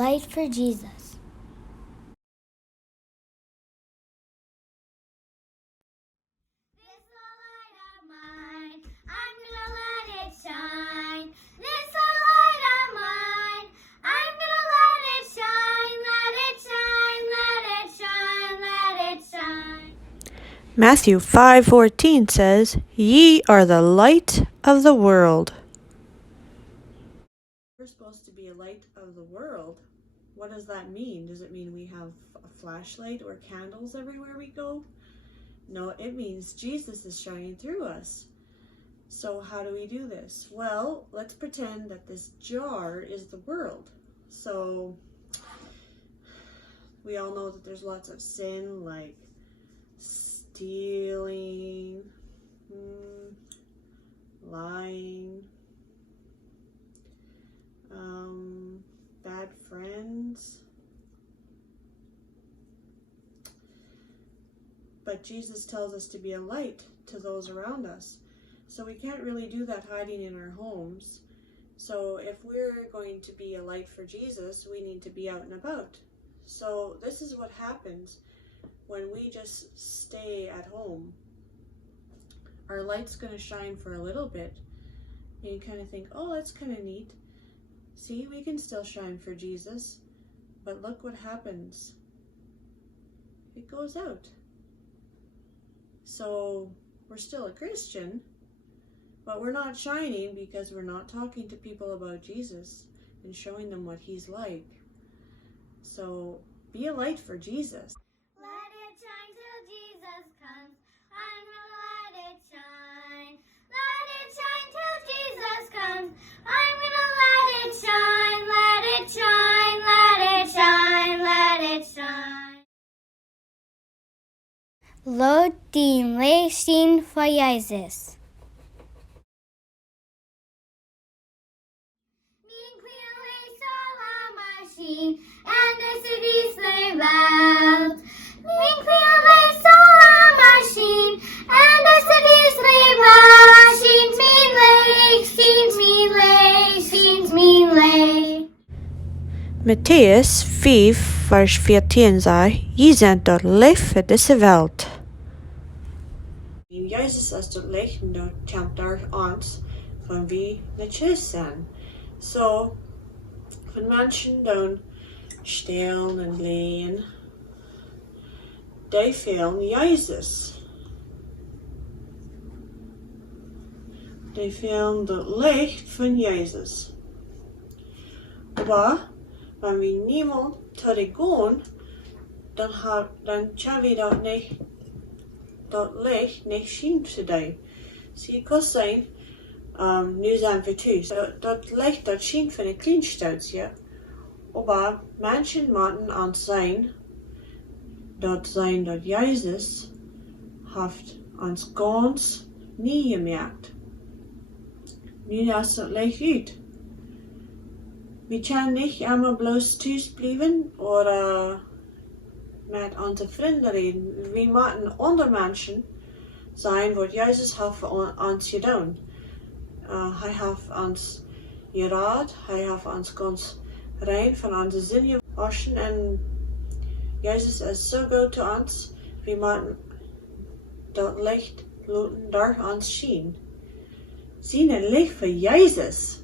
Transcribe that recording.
light for Jesus. This light of mine, I'm gonna let it shine. This light of mine, I'm gonna let it shine. Let it shine, let it shine, let it shine. Matthew 5:14 says, "Ye are the light of the world." We're supposed to be a light of the world. What does that mean? Does it mean we have a flashlight or candles everywhere we go? No, it means Jesus is shining through us. So how do we do this? Well, let's pretend that this jar is the world. So we all know that there's lots of sin, like stealing, lying, bad friends. But Jesus tells us to be a light to those around us. So we can't really do that hiding in our homes. So if we're going to be a light for Jesus, we need to be out and about. So this is what happens when we just stay at home. Our light's going to shine for a little bit. And you kind of think, oh, that's kind of neat. See, we can still shine for Jesus. But look what happens. It goes out. So we're still a Christian, but we're not shining because we're not talking to people about Jesus and showing them what he's like. So be a light for Jesus. Let it shine till Jesus comes. I'm gonna let it shine. Let it shine till Jesus comes. I'm gonna let it shine. Let it shine. Let it shine. Let it shine. Dien, licht, schien voor Jezus. Being clearly saw a machine and the cities lay round. Being clearly saw a machine and the cities lay round. Schiens me licht, schiens me licht, schiens me licht. Matthäus 5, vers 14 zei, "Ye zijn het licht voor deze wereld." Jezus is het licht en dat komt daar ons van wie netjes zijn. So, van mensen doen stelen en lehen, die fehlen Jezus. Die fehlen het licht van Jezus. Maar, wenn wir niemand gaan, dan kan we dat niet, dat licht niet zien voor die. Zie, het kan zijn, nu zijn we thuis. Dat licht dat schijnt van een klein stukje, maar mensen moeten aan zijn dat Jezus heeft ons ganz nie gemerkt. Nu is het licht uit. We kunnen niet immer bloß thuis blijven oder met onze vrienden reden. We moeten onder mensen zijn wat Jezus heeft voor ons gedaan. Hij heeft ons geraad, hij heeft ons ganz rein van onze zinnen gewaschen en Jezus is zo goed to ons. We moeten dat licht laten door ons schijnen. Zien een licht voor Jezus.